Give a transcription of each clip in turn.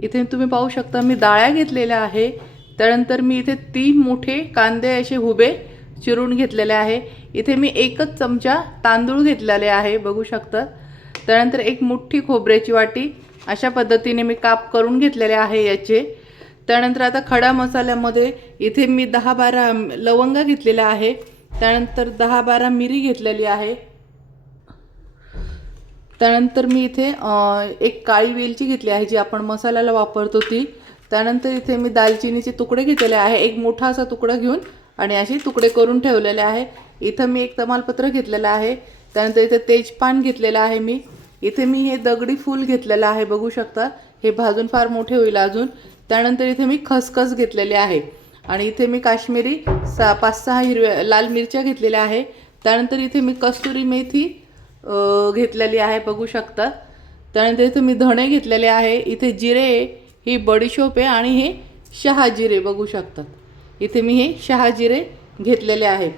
इथे तुम्ही पाहू शकता मी डाळ्या घेतलेल्या आहे। त्यानंतर मी इथे 3 मोठे कांदे असे उभे चिरून घेतलेले आहे। इथे मी एकच चमचा तांदूळ घेतलेले आहे बघू शकता। त्यानंतर एक मुठ्ठी खोबऱ्याची वाटी अशा पद्धतीने मी काप करून घेतलेले आहे याचे। त्यानंतर आता खडा मसाल्यामध्ये इथे मी 10-12 लवंगा घेतलेल्या आहे। त्यानंतर 10-12 मिरी घेतलेली आहे। त्यानंतर मी इथे एक काळी वेलची घेतली आहे जी आपण मसाल्याला वापरतो ती। त्यानंतर इथे मी दालचिनीचे तुकडे घेतलेले आहे, एक मोठा असा तुकडा घेऊन आणि असे तुकडे करून ठेवलेले आहे। इथे मी एक तमालपत्र घेतलेलं आहे। त्यानंतर इथे तेजपान घेतलेलं आहे मी। इथे मी हे दगडी फूल घेतलेलं आहे बघू शकता, हे भाजून फार मोठे होईल अजून। त्यानंतर इथे मी खसखस घेतलेली आहे आणि इथे मी काश्मीरी 5-6 हिरव्या लाल मिरच्या घेतलेल्या आहे। त्यानंतर इथे मी कस्तुरी मेथी घेतलेली आहे बघू शकता। त्यानंतर इथे मी धणे घेतलेले आहे। इथे जिरे, ही बडीशोप आहे आणि हे शहाजिरे बघू शकता। इथे मी हे शहाजिरे घेतलेले आहे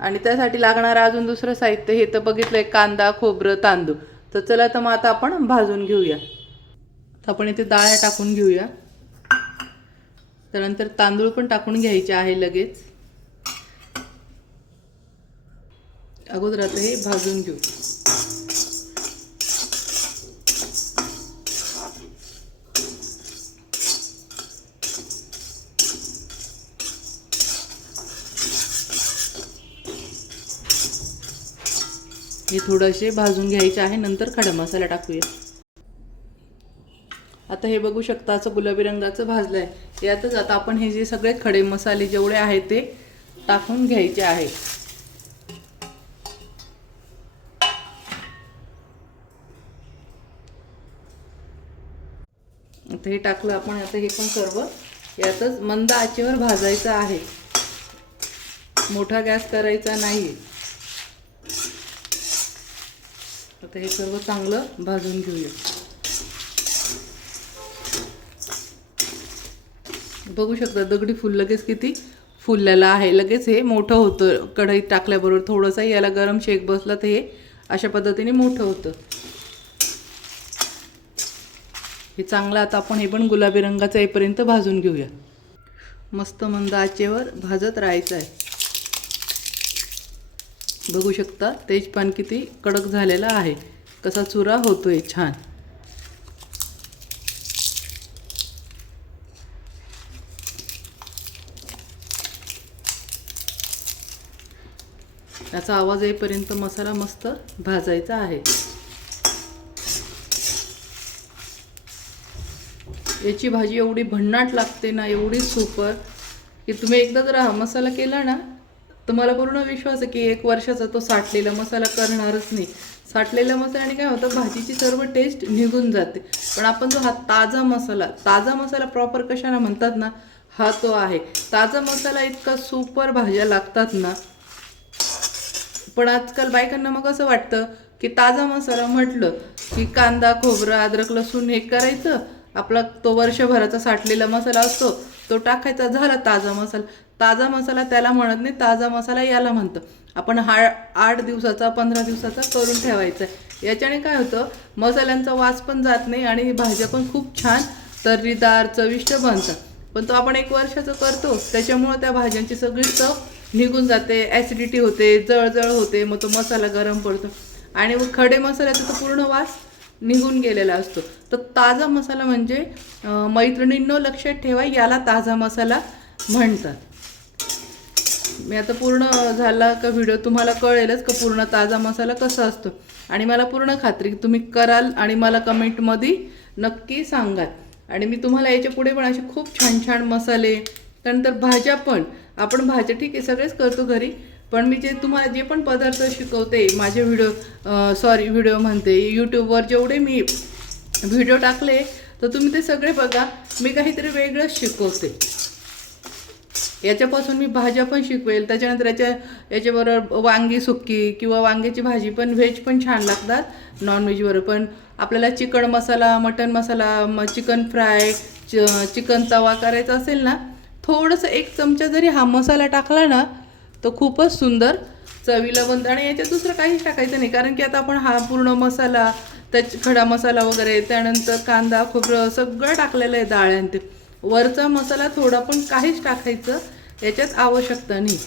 आणि त्यासाठी लागणारं अजून दुसरं साहित्य हे तर बघितलंय, कांदा, खोबरं, तांदूळ। तर चला तर मग आता आपण भाजून घेऊया। तर आपण इथे डाळ टाकून घेऊया। त्यानंतर तांदूळ पण टाकून घ्यायचे आहे लगेच। अगोदर आता हे भाजून घेऊ। हे थोडेसे भाजून घ्यायचे आहे, नंतर खडा मसाला टाकूया। आता हे बघू शकता असं गुलाबी रंगाचं भाजलं आहे। यातच आता आपण हे जे सगळे खडे मसाले जेवढे आहेत ते टाकून घ्यायचे आहे। आता हे टाकलं आपण, आता हे पण सर्व यातच मंद आचेवर भाजायचं आहे, मोठा गॅस करायचा नाही। आता हे सर्व चांगलं भाजून घेऊया। बघू शकता दगडी फूल लगेच किती फुललेलं आहे, लगेच हे मोठं होतं। कढईत टाकल्याबरोबर थोडंसं याला गरम शेक बसला तर हे अशा पद्धतीने मोठं होतं। हे चांगलं आता आपण हे पण गुलाबी रंगाचा येईपर्यंत भाजून घेऊया। मस्त मंद आचेवर भाजत राहायचं आहे। बघू शकता तेजपान किती कडक झालेला आहे, कसा चुरा होतोय छान। याचा आवाज येईपर्यंत मसाला मस्त भाजायचा आहे। याची भाजी एवढी भन्नाट लागते ना, एवढी सुपर, की तुम्ही एकदा जर हा मसाला केला ना तर मला पूर्ण विश्वास आहे की 1 वर्षाचा तो साठलेला मसाला करणारच नाही। साठलेल्या मसाल्याने काय होतं, भाजीची सर्व टेस्ट निघून जाते। पण आपण जो हा ताजा मसाला प्रॉपर कशाला म्हणतात ना, हा तो आहे ताजा मसाला। इतका सुपर भाज्या लागतात ना। पण आजकाल बायकांना मग असं वाटतं की ताजा मसाला म्हटलं की कांदा, खोबरं, अद्रक, लसूण हे करायचं, आपला तो वर्षभराचा साठलेला मसाला असतो तो टाकायचा, झाला ताजा मसाला। ताजा मसाला त्याला म्हणत नाही, ताजा मसाला याला म्हणतं। आपण 8 दिवसाचा 15 दिवसाचा करून ठेवायचा। याच्याने काय होतं, मसाल्यांचा वास पण जात नाही आणि भाज्या पण खूप छान तर्रीदार चविष्ट बनतात। पण तो आपण 1 वर्षाचं करतो त्याच्यामुळे त्या भाज्यांची सगळी चव निघून जाते, ॲसिडिटी होते, जळजळ होते, मग तो मसाला गरम पडतो आणि मग खडे मसाल्याचा तो पूर्ण वास निघून गेलेला असतो। तर ताजा मसाला म्हणजे मैत्रिणींनो लक्षात ठेवा, याला ताजा मसाला म्हणतात। मी आता पूर्ण झाला का व्हिडिओ तुम्हाला कळेलच का पूर्ण ताजा मसाला कसा असतो आणि मला पूर्ण खात्री तुम्ही कराल आणि मला कमेंटमध्ये नक्की सांगाल। आणि मी तुम्हाला याच्या पुढे पण असे खूप छान छान मसाले, त्यानंतर भाज्या पण, आपण भाज्या ठीक आहे सगळेच करतो घरी, पण मी जे तुम्हाला जे पण पदार्थ शिकवते माझे व्हिडिओ म्हणते यूट्यूबवर जेवढे मी व्हिडिओ टाकले तर तुम्ही ते सगळे बघा, मी काहीतरी वेगळंच शिकवते। याच्यापासून मी भाज्या पण शिकवेल, त्याच्यानंतर याच्याबरोबर वांगी सुक्की किंवा वांग्याची भाजी पण, व्हेज पण छान लागतात, नॉनव्हेजवर पण। आपल्याला चिकन मसाला, मटन मसाला, चिकन फ्राय, चिकन तवा करायचा असेल ना, थोडंसं 1 चमचा जरी हा मसाला टाकला ना तो खूपच सुंदर चवीला बनतं। आणि याच्यात दुसरं काहीच टाकायचं नाही, कारण की आता आपण हा पूर्ण मसाला त्याच खडा मसाला वगैरे, त्यानंतर कांदा खोबरं सगळं टाकलेलं आहे डाळ्यान ते. वरचा मसाला थोडा पण काहीच टाकायचं याच्यात आवश्यकता नाही.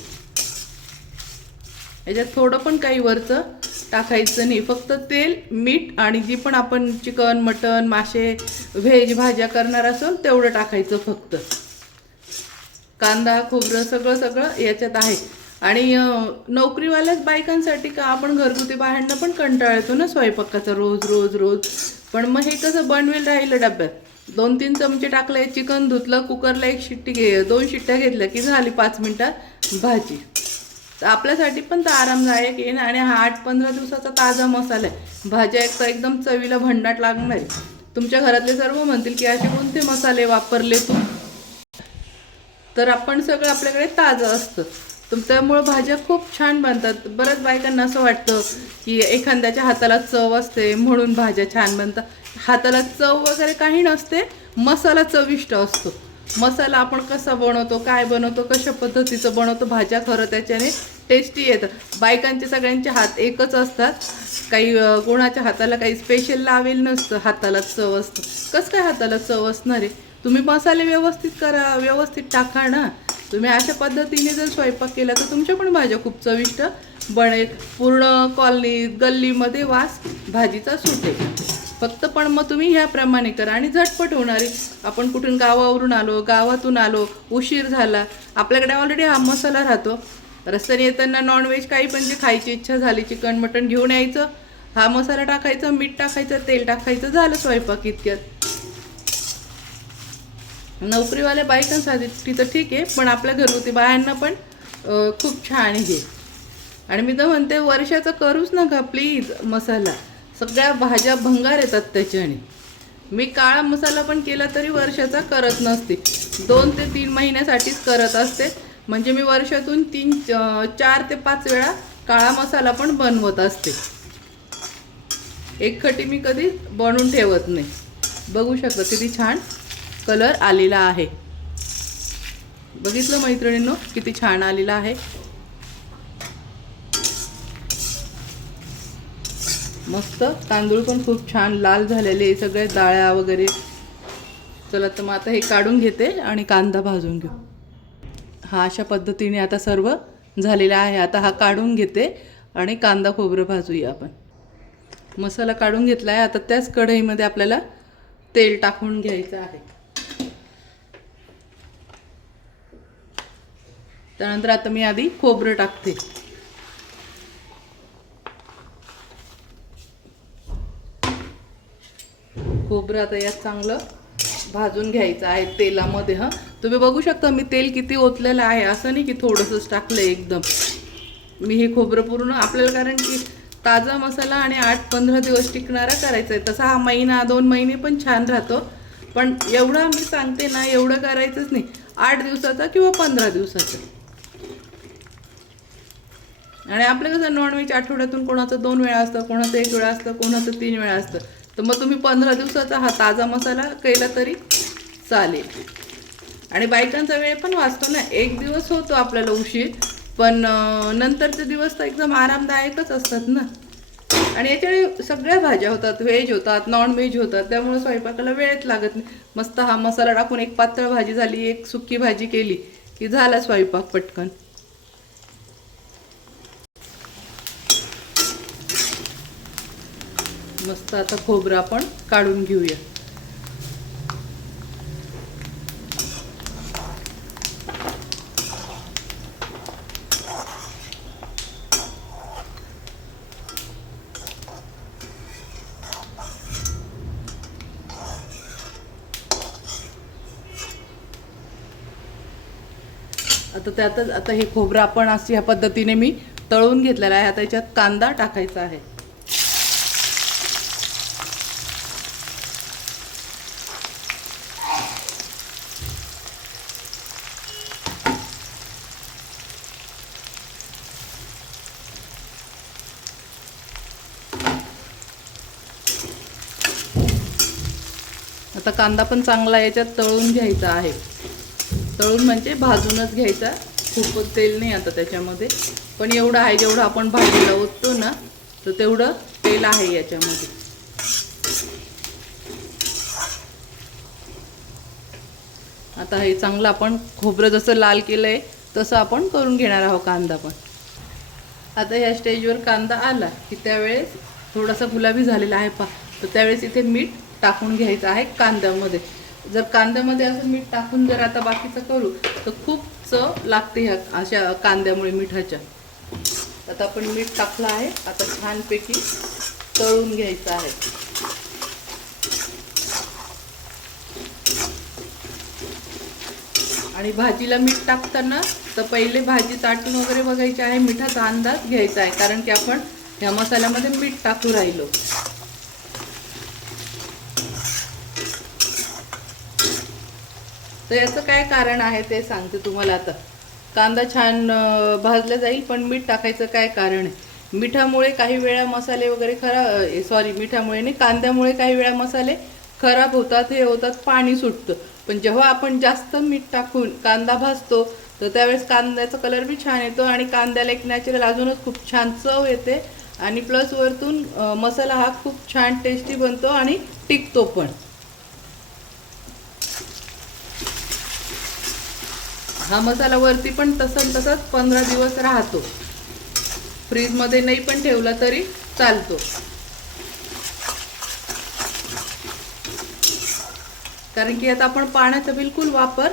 याच्यात थोडं पण काही वरचं टाकायचं नाही. फक्त तेल, मीठ आणि जी पण आपण चिकन, मटन, मासे, व्हेज भाज्या करणार असेल तेवढं टाकायचं फक्त. कांदा खोबरं सगळं सगळं याच्यात आहे. आणि नोकरीवाल्याच बायकांसाठी का, आपण घरगुती बाहेरनं पण कंटाळा येतो ना स्वयंपाकाचा रोज रोज रोज. पण मग हे कसं बनवेल राहिलं डब्यात. 2-3 चमचे टाकले, चिकन धुतलं, कुकरला 1 शिट्टी 2 शिट्ट्या घेतल्या की झाली 5 मिनिटात भाजी. तर आपल्यासाठी पण तर आरामदायक आहे ना. आणि हा 8-15 दिवसाचा ताजा मसाला आहे. भाज्या एक तर एकदम चवीला भन्नाट लागणार आहे. तुमच्या घरातले सर्व म्हणतील की असे कोणते मसाले वापरले तू. तर आपण सगळं आपल्याकडे ताजं असतं. तर त्यामुळं भाज्या खूप छान बनतात. बऱ्याच बायकांना असं वाटतं की एखाद्याच्या हाताला चव असते म्हणून भाज्या छान बनतात. हाताला चव वगैरे काही नसते, मसाला चविष्ट असतो. मसाला आपण कसा बनवतो, काय बनवतो, कशा पद्धतीचं बनवतो, भाज्या खरं त्याच्याने टेस्टी येतं. बायकांचे सगळ्यांचे हात एकच असतात. काही कोणाच्या हाताला काही स्पेशल लावेल नसतं, हाताला चव असतं. कसं काय हाताला चव असणार आहे? तुम्ही मसाले व्यवस्थित करा, व्यवस्थित टाका ना. तुम्ही अशा पद्धतीने जर स्वयंपाक केला तर तुमच्या पण भाज्या खूप चविष्ट बनेल. पूर्ण कॉलनी गल्लीमध्ये वास भाजीचा सुटेल. फक्त पण मग तुम्ही ह्याप्रमाणे करा आणि झटपट होणारी. आपण कुठून गावावरून आलो, गावातून आलो, उशीर झाला, आपल्याकडे ऑलरेडी हा मसाला राहतो. रस्त्याने येताना नॉनव्हेज काही पण जे खायची इच्छा झाली, चिकन मटण घेऊन यायचं, हा मसाला टाकायचा, मीठ टाकायचं, तेल टाकायचं, झालं स्वयंपाक इतक्यात. नोकरीवाल्या बायकांसाठी तर ठीक आहे, पण आपल्या घरगुती बायांना पण खूप छान आहे. आणि मी तर म्हणते वर्षाचं करूच नका प्लीज मसाला. सगळ्या भाज्या भंगार येतात त्याच्याने. मी काळा मसाला पण केला तरी वर्षाचा करत नसते, 2 ते 3 महिन्यासाठीच करत असते. म्हणजे मी वर्षातून 4 ते 5 वेळा काळा मसाला पण बनवत असते. एकखटी मी कधी बनवून ठेवत नाही. बघू शकता किती छान कलर आलेला आहे. बघितलं मैत्रिणींनो किती छान आलेला आहे. मस्त तांदूळ पण खूप छान लाल झालेले, सगळे डाळ्या वगैरे. चला तर मग आता हे काढून घेते आणि कांदा भाजून घेऊ. हा अशा पद्धतीने आता सर्व झालेला आहे. आता हा काढून घेते आणि कांदा खोबरं भाजूया आपण. मसाला काढून घेतला आहे. आता त्याच कढईमध्ये आपल्याला तेल टाकून घ्यायचं आहे. त्यानंतर आता मी आधी खोबरं टाकते. खोबरं आता यात चांगलं भाजून घ्यायचं आहे तेलामध्ये. हां, तुम्ही बघू शकता मी तेल किती ओतलेलं आहे. असं नाही की थोडंसंच टाकलं एकदम. मी हे खोबरं पूर्ण आपल्याला, कारण की ताजा मसाला आणि 8-15 दिवस टिकणारा करायचा आहे. तसा हा महिना 2 महिने पण छान राहतो. पण एवढं मी सांगते ना, एवढं करायचंच नाही. 8 दिवसाचा किंवा 15 दिवसाचा. आणि आपलं कसं नॉनव्हेज आठवड्यातून कोणाचं 2 वेळा असतं, कोणाचं 1 वेळा असतं, कोणाचं 3 वेळा असतं. तर मग तुम्ही 15 दिवसाचा हा ताजा मसाला केला तरी चालेल. आणि बायकांचा वेळ पण वाचतो ना. 1 दिवस होतो आपल्याला उशीर, पण नंतरचे दिवस तर एकदम आरामदायकच असतात ना. आणि याच्याने सगळ्या भाज्या होतात, व्हेज होतात, नॉन व्हेज होतात. त्यामुळे स्वयंपाकाला वेळच लागत नाही. मस्त हा मसाला टाकून एक पातळ भाजी झाली, एक सुकी भाजी केली की झाला स्वयंपाक पटकन. मस्त आता खोबरं आपण काढून घेऊया. आता त्यातच आता हे खोबरं आपण अशी ह्या पद्धतीने मी तळून घेतलेलं आहे. आता याच्यात कांदा टाकायचा आहे. आता कांदा पण चांगला याच्यात तळून घ्यायचा आहे. तळून म्हणजे भाजूनच घ्यायचा, खूप तेल नाही आता त्याच्यामध्ये. पण एवढं आहे जेवढं आपण भाजीला ओततो ना, तर तेवढं तेल आहे याच्यामध्ये. आता हे चांगलं आपण खोबरं जसं लाल केलंय तसं आपण करून घेणार आहोत कांदा पण. आता ह्या स्टेजवर कांदा आला की त्यावेळेस थोडासा गुलाबी झालेला आहे पहा, तर त्यावेळेस इथे मीठ टाकून घ्यायचं आहे कांद्यामध्ये. जर कांद्यामध्ये असं मीठ टाकून जर आता बाकीचं करू तर खूप चव लागते ह्या अशा कांद्यामुळे मिठाच्या. आता आपण मीठ टाकलं आहे, आता छानपैकी तळून घ्यायचं आहे. आणि भाजीला मीठ टाकताना तर पहिले भाजी चाटून वगैरे बघायची आहे, मिठाचा अंदाज घ्यायचा आहे, कारण की आपण ह्या मसाल्यामध्ये मीठ टाकू राहिलो. तर याचं काय कारण आहे ते सांगते तुम्हाला. आता कांदा छान भाजला जाईल, पण मीठ टाकायचं काय कारण आहे? मिठामुळे काही वेळा मसाले वगैरे मिठामुळे नाही, कांद्यामुळे काही वेळा मसाले खराब होतात, हे होतात, पाणी सुटतं. पण जेव्हा आपण जास्त मीठ टाकून कांदा भाजतो तर त्यावेळेस कांद्याचा कलर बी छान येतो आणि कांद्याला एक नॅचरल अजूनच खूप छान चव येते. आणि प्लस वरतून मसाला हा खूप छान टेस्टी बनतो आणि टिकतो पण. हा मसाला वरती पण तसंच 15 दिवस राहतो. फ्रीजमध्ये नाही पण ठेवला तरी चालतो. कारण की आता आपण पाण्याचा बिलकुल वापर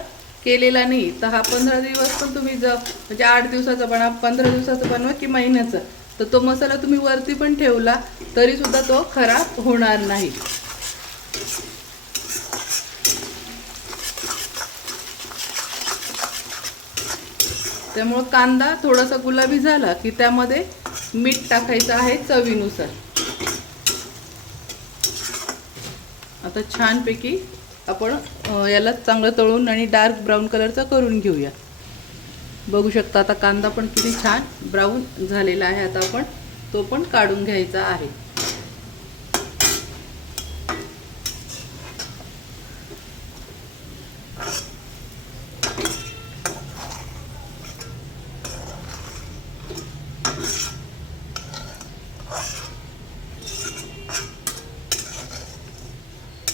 केलेला नाही. तर हा 15 दिवस पण तुम्ही म्हणजे 8 दिवसाचा बनवा, 15 दिवसाचा बनवा की महिन्याचा, तर तो मसाला तुम्ही वरती पण ठेवला तरी सुद्धा तो खराब होणार नाही. त्यामुळे कांदा थोडासा गुलाबी झाला की त्यामध्ये मीठ टाकायचं आहे चवीनुसार. आता छानपैकी आपण याला चांगलं तळून आणि डार्क ब्राऊन कलरचा करून घेऊया. बघू शकता आता कांदा पण किती छान ब्राऊन झालेला आहे. आता आपण तो पण काढून घ्यायचा आहे.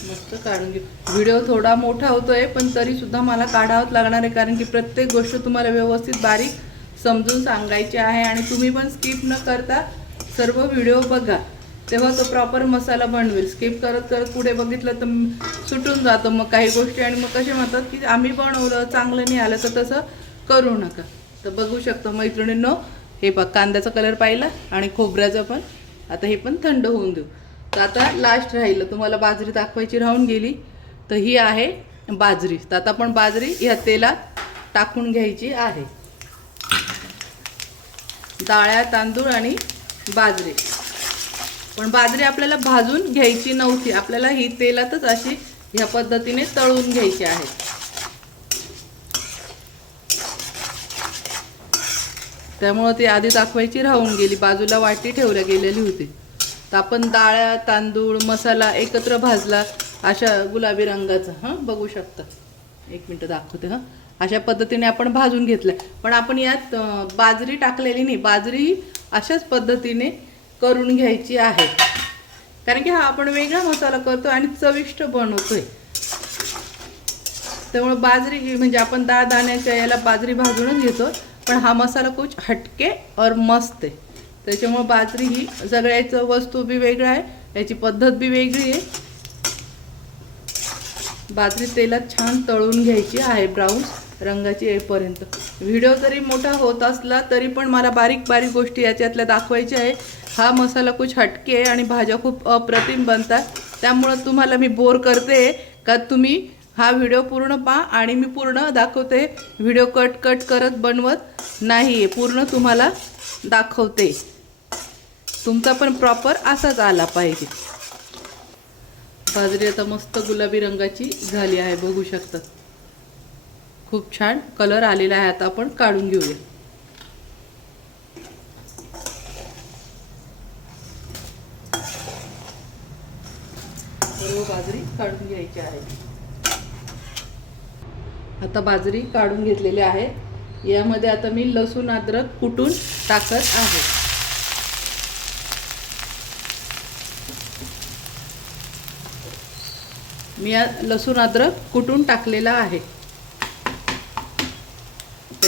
मस्त काढून घे. व्हिडिओ थोडा मोठा होतोय पण तरी सुद्धा मला काढावंच लागणार आहे, कारण की प्रत्येक गोष्ट तुम्हाला व्यवस्थित बारीक समजून सांगायची आहे. आणि तुम्ही पण स्किप न करता सर्व व्हिडिओ बघा, तेव्हा तो प्रॉपर मसाला बनवेल. स्किप करत करत पुढे बघितलं तर सुटून जातो मग काही गोष्टी, आणि मग कसे म्हणतात की आम्ही बनवलं चांगलं नाही आलं, तर तसं करू नका. तर बघू शकतो मैत्रिणींनो, हे बघ कांद्याचा कलर पाहिला आणि खोबऱ्याचा पण. आता हे पण थंड होऊन देऊ. तर आता लास्ट राहिलं, तुम्हाला बाजरी दाखवायची राहून गेली, तर ही आहे बाजरी. तर आता आपण बाजरी ह्या तेलात टाकून घ्यायची आहे. डाळ्या, तांदूळ आणि बाजरी. पण बाजरी आपल्याला भाजून घ्यायची नव्हती, आपल्याला ही तेलातच अशी ह्या पद्धतीने तळून घ्यायची आहे. त्यामुळे ती आधी दाखवायची राहून गेली, बाजूला वाटी ठेवल्या गेलेली होती. तर आपण डाळ, तांदूळ, मसाला एकत्र भाजला अशा गुलाबी रंगाचा. हां बघू शकता, एक मिनटं दाखवते. हां अशा पद्धतीने आपण भाजून घेतलं. पण आपण यात बाजरी टाकलेली नाही, बाजरी अशाच पद्धतीने करून घ्यायची आहे, कारण की हा आपण वेगळा मसाला करतो आणि चविष्ट बनवतोय. त्यामुळे बाजरी म्हणजे आपण डाळ दाण्याच्या याला बाजरी भाजूनच घेतो, पण हा मसाला कुछ हटके और मस्त आहे. त्याच्यामुळे बाजरी ही सगळ्याचं वस्तू बी वेगळं आहे, याची पद्धत बी वेगळी आहे. बाजरी तेलात छान तळून घ्यायची आहे ब्राऊन रंगाची येईपर्यंत. व्हिडिओ जरी मोठा होत असला तरी पण मला बारीक बारीक गोष्टी याच्यातल्या दाखवायच्या आहे. हा मसाला कुछ हटके आहे आणि भाज्या खूप अप्रतिम बनतात. त्यामुळं तुम्हाला मी बोर करते का तुम्ही हा व्हिडिओ पूर्ण पहा, आणि मी पूर्ण दाखवते. व्हिडिओ कट करत बनवत नाही आहे, पूर्ण तुम्हाला दाखवते. तुमचा पण प्रॉपर असाच आला पाहिजे. बाजरी आता मस्त गुलाबी रंगाची झाली आहे, बघू शकता. खूप छान कलर आलेला आहे. आता आपण काढून घेऊया. सर्व बाजरी काढून घ्यायची आहे. आता बाजरी काढून घेतलेली आहे. यामध्ये आता मी लसूण अद्रक कुटून टाकत आहे. मी लसूण अद्रक कुटून टाकलेला आहे.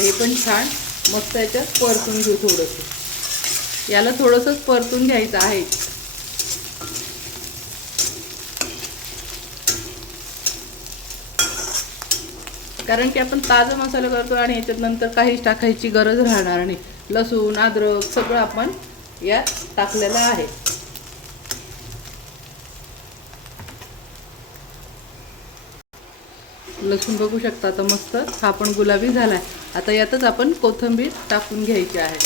हे पण छान मस्त याच्यात परतून घेऊ थोडंसं. याला थोडंसंच परतून घ्यायचं आहे. कारण की आपण ताजा मसाला करतो आणि याच्यात नंतर काहीच टाकायची गरज राहणार नाही. लसूण अद्रक सगळं आपण यात टाकलेलं आहे. लसूण बघू शकता आता मस्त हा पण गुलाबी झालाय. आता यातच आपण कोथिंबीर टाकून घ्यायची आहे.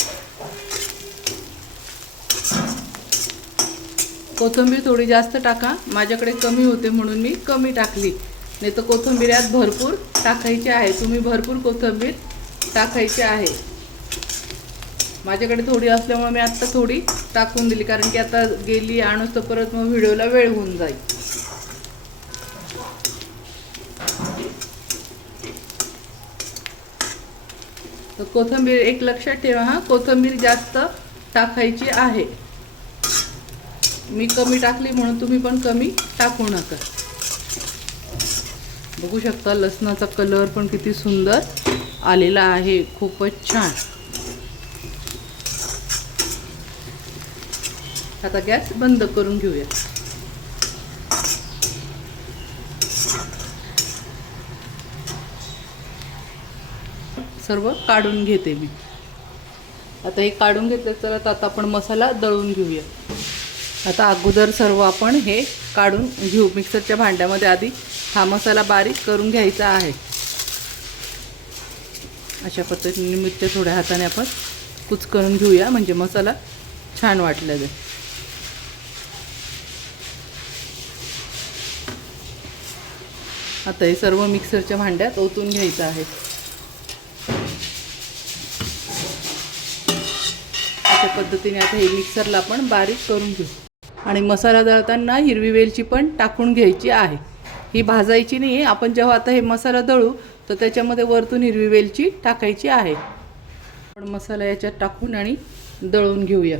कोथिंबीर थोडी जास्त टाका, माझ्याकडे कमी होते म्हणून मी कमी टाकली. नाही तर कोथिंबीर यात भरपूर टाकायची आहे. तुम्ही भरपूर कोथिंबीर टाकायची आहे. माझ्याकडे थोडी असल्यामुळे मी आत्ता थोडी टाकून दिली, कारण की आता गेली आणूस तर परत मग व्हिडिओला वेळ होऊन जाईल. तर कोथिंबीर एक लक्षात ठेवा हा, कोथिंबीर जास्त टाकायची आहे. मी कमी टाकली म्हणून तुम्ही पण कमी टाकू नका. बघू शकता लसणाचा कलर पण किती सुंदर आलेला आहे, खूपच छान. आता गॅस बंद करून घेऊया. सर्व काढून घेते मी. आता हे काढून घेतलं, तर आता आपण मसाला दळून घेऊया. आता अगोदर सर्व आपण हे काढून घेऊ मिक्सरच्या भांड्यामध्ये. आधी हा मसाला बारीक करून घ्यायचा आहे. अशा पद्धतीने मिरच्या थोड्या हाताने आपण कुचकरून घेऊया, म्हणजे मसाला छान वाटला जाईल. आता हे सर्व मिक्सरच्या भांड्यात ओतून घ्यायचं आहे. अशा पद्धतीने आता हे मिक्सरला आपण बारीक करून घेऊ. आणि मसाला दळताना हिरवी वेलची पण टाकून घ्यायची आहे. ही भाजायची नाही आहे. आपण जेव्हा आता हे मसाला दळू तर त्याच्यामध्ये वरतून हिरवी वेलची टाकायची आहे. आपण मसाला याच्यात टाकून आणि दळून घेऊया.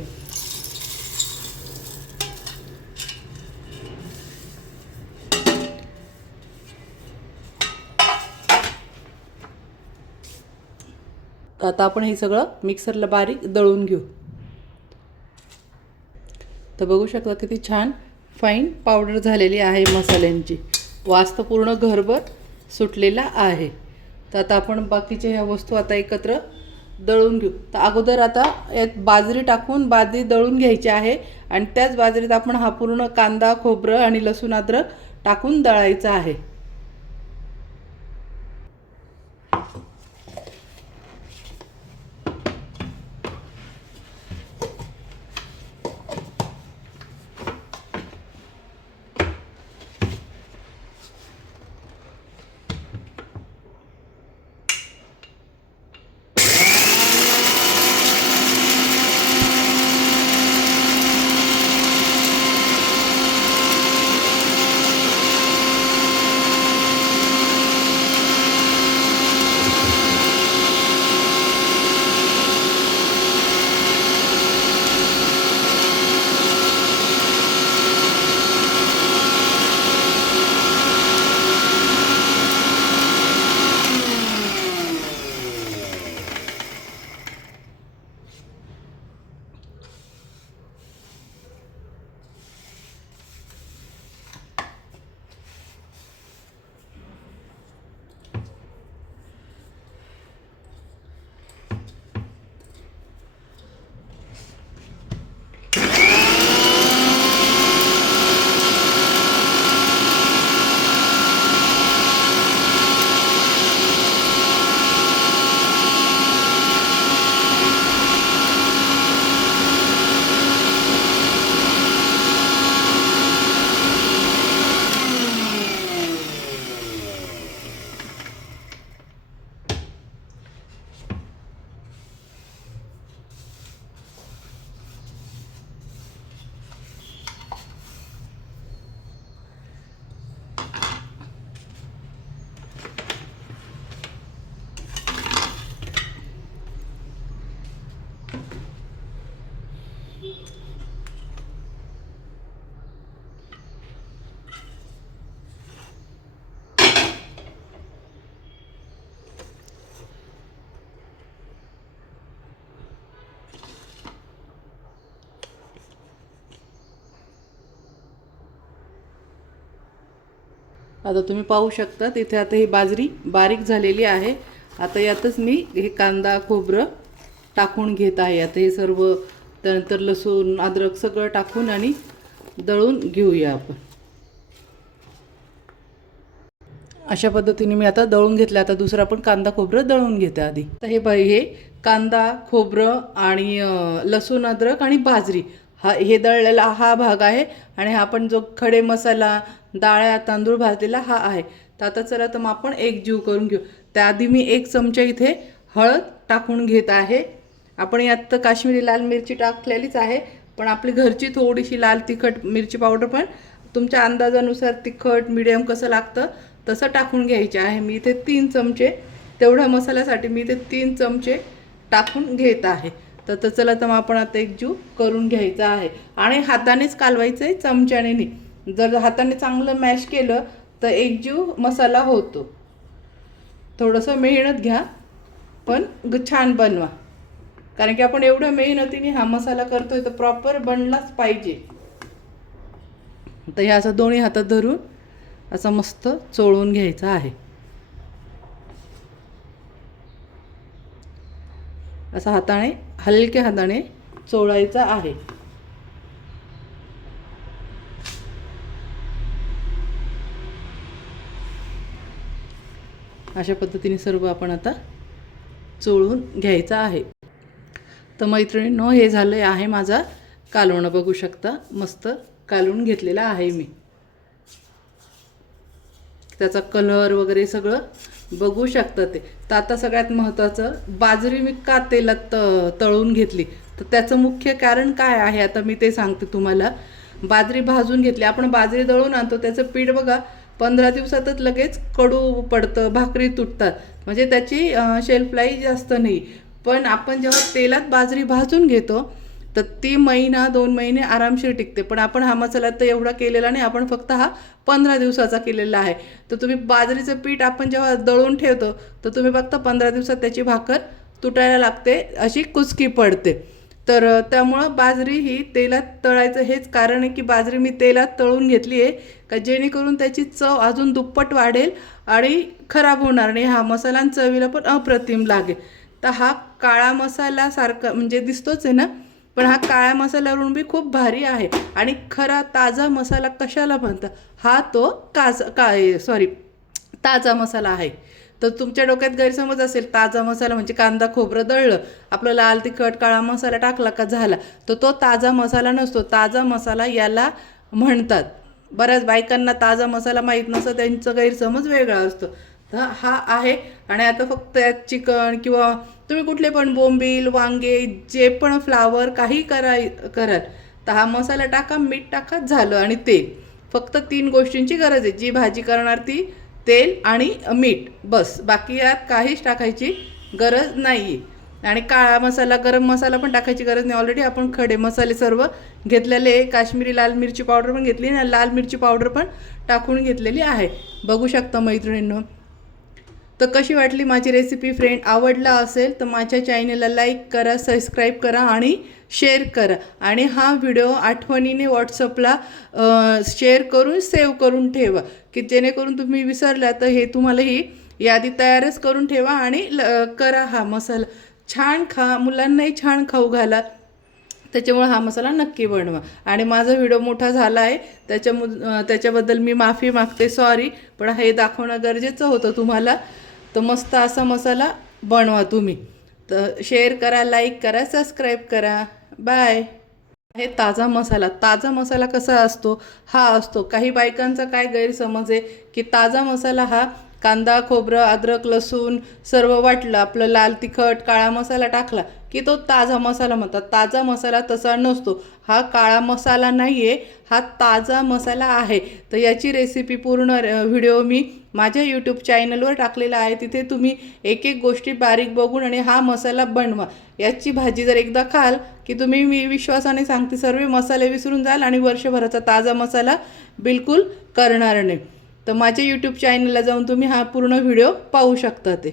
आता आपण हे सगळं मिक्सरला बारीक दळून घेऊ. तर बघू शकता किती छान फाईन पावडर झालेली आहे मसाल्यांची. वास तर पूर्ण घरभर सुटलेला आहे. तर आता आपण बाकीच्या ह्या वस्तू आता एकत्र दळून घेऊ. तर अगोदर आता यात बाजरी टाकून बाजरी दळून घ्यायची आहे. आणि त्याच बाजरीत आपण हा पूर्ण कांदा खोबरं आणि लसूण अद्रक टाकून दळायचं आहे. आता तुम्ही पाहू शकता तिथे आता ही बाजरी बारीक झालेली आहे. आता यातच मी हे कांदा खोबरं टाकून घेत आहे. आता हे सर्व त्यानंतर लसूण अद्रक सगळं टाकून आणि दळून घेऊया आपण. अशा पद्धतीने मी आता दळून घेतलं. आता दुसरा पण कांदा खोबरं दळून घेते आधी. तर हे कांदा खोबरं आणि लसूण अद्रक आणि बाजरी हे दळलेला हा भाग आहे. आणि हा पण जो खडे मसाला डाळ्या तांदूळ भाजलेला हा आहे. तर आता चला तर मग आपण एकजीव करून घेऊ. त्याआधी मी 1 चमचा इथे हळद टाकून घेत आहे. आपण यात तर काश्मीरी लाल मिरची टाकलेलीच आहे, पण आपली घरची थोडीशी लाल तिखट मिरची पावडर पण तुमच्या अंदाजानुसार तिखट मिडियम कसं लागतं तसं टाकून घ्यायचे आहे. मी इथे 3 चमचे तेवढ्या मसाल्यासाठी मी इथे 3 चमचे टाकून घेत आहे. तर चला तर मग आपण आता एकजीव करून घ्यायचा आहे. आणि हातानेच कालवायचं आहे, चमच्याने नाही. जर हाताने चांगलं मॅश केलं तर एकजीव मसाला होतो. थोडंसं मेहनत घ्या पण छान बनवा, कारण की आपण एवढ्या मेहनतीने हा मसाला करतोय तर प्रॉपर बनलाच पाहिजे. तर हे असं दोन्ही हातात धरून असं मस्त चोळून घ्यायचं आहे. असं हाताने हलक्या हाताने चोळायचा आहे. अशा पद्धतीने सर्व आपण आता चोळून घ्यायचा आहे. तर मैत्रिणींनो, हे झालं आहे माझा कालवणं. बघू शकता मस्त कालवून घेतलेला आहे मी. त्याचा कलर वगैरे सगळं बघू शकता ते. तर आता सगळ्यात महत्त्वाचं, बाजरी मी का तेलात तळून घेतली तर त्याचं मुख्य कारण काय आहे आता मी ते सांगते तुम्हाला. बाजरी भाजून घेतली. आपण बाजरी दळून आणतो त्याचं पीठ बघा 15 दिवसातच लगेच कडू पडतं, भाकरी तुटतात, म्हणजे त्याची शेल्फ लाईफ जास्त नाही. पण आपण जेव्हा तेलात बाजरी भाजून घेतो तर ती महिना 2 महिने आरामशीर टिकते. पण आपण हा मसाला तर एवढा केलेला नाही, आपण फक्त हा 15 दिवसाचा केलेला आहे. तर तुम्ही बाजरीचं पीठ आपण जेव्हा दळून ठेवतो तर तुम्ही बघता 15 दिवसात त्याची भाकर तुटायला लागते, अशी कुचकी पडते. तर त्यामुळं बाजरी ही तेलात तळायचं हेच कारण आहे की बाजरी मी तेलात तळून घेतली आहे का जेणेकरून त्याची चव अजून दुप्पट वाढेल आणि खराब होणार नाही. हा मसाला चवीला पण अप्रतिम लागेल. तर हा काळा मसाला सारखा म्हणजे दिसतोच आहे ना, पण हा काळ्या मसाल्यावरून बी खूप भारी आहे. आणि खरा ताजा मसाला कशाला म्हणतात, हा तो ताजा मसाला आहे. तर तुमच्या डोक्यात गैरसमज असेल, ताजा मसाला म्हणजे कांदा खोबरं दळलं, आपलं लाल तिखट काळा मसाला टाकला का झाला, तर तो ताजा मसाला नसतो. ताजा मसाला याला म्हणतात. बऱ्याच बायकांना ताजा मसाला माहीत नसतं, त्यांचं गैरसमज वेगळा असतो. तर हा आहे. आणि आता फक्त चिकन किंवा तुम्ही कुठले पण बोंबील वांगे जे पण फ्लावर काही कराल तर हा मसाला टाका, मीठ टाका, झालं. आणि तेल, फक्त 3 गोष्टींची गरज आहे. जी भाजी करणार ती तेल आणि मीठ, बस. बाकी यात काहीच टाकायची गरज नाही आहे. आणि काळा मसाला गरम मसाला पण टाकायची गरज नाही. ऑलरेडी आपण खडे मसाले सर्व घेतलेले, काश्मीरी लाल मिरची पावडर पण घेतली आणि लाल मिरची पावडर पण टाकून घेतलेली आहे. बघू शकता मैत्रिणींनो. तर कशी वाटली माझी रेसिपी फ्रेंड? आवडला असेल तर माझ्या चॅनलला लाईक करा, सबस्क्राईब करा आणि शेअर करा. आणि हा व्हिडिओ आठवणीने व्हॉट्सअपला शेअर करून सेव्ह करून ठेवा, की जेणेकरून तुम्ही विसरला तर हे तुम्हाला ही यादी तयारच करून ठेवा आणि करा हा मसाला. छान मुलांनाही छान खाऊ घाला. त्याच्यामुळे हा मसाला नक्की बनवा. आणि माझा व्हिडिओ मोठा झाला आहे त्याच्याबद्दल मी माफी मागते, सॉरी. पण हे दाखवणं गरजेचं होतं तुम्हाला. तर मस्त असा मसाला बनवा तुम्ही. तर शेअर करा, लाईक करा, सबस्क्राईब करा. बाय. हे ताजा मसाला. ताजा मसाला कसा असतो? हा असतो, काही बायकांचा काय गैरसमज आहे की ताजा मसाला हा कांदा खोबरं अद्रक लसूण सर्व वाटलं, आपलं लाल तिखट काळा मसाला टाकला की तो ताजा मसाला म्हणतात. ताजा मसाला तसा नसतो. हा काळा मसाला नाही आहे, हा ताजा मसाला आहे. तर याची रेसिपी पूर्ण व्हिडिओ मी माझ्या यूट्यूब चॅनलवर टाकलेला आहे. तिथे तुम्ही एक एक गोष्टी बारीक बघून आणि हा मसाला बनवा. याची भाजी जर एकदा खाल की तुम्ही, मी विश्वासाने सांगते, सर्व मसाले विसरून जाल आणि वर्षभराचा ताजा मसाला बिलकुल करणार नाही. तर माझ्या यूट्यूब चॅनलला जाऊन तुम्ही हा पूर्ण व्हिडिओ पाहू शकता ते.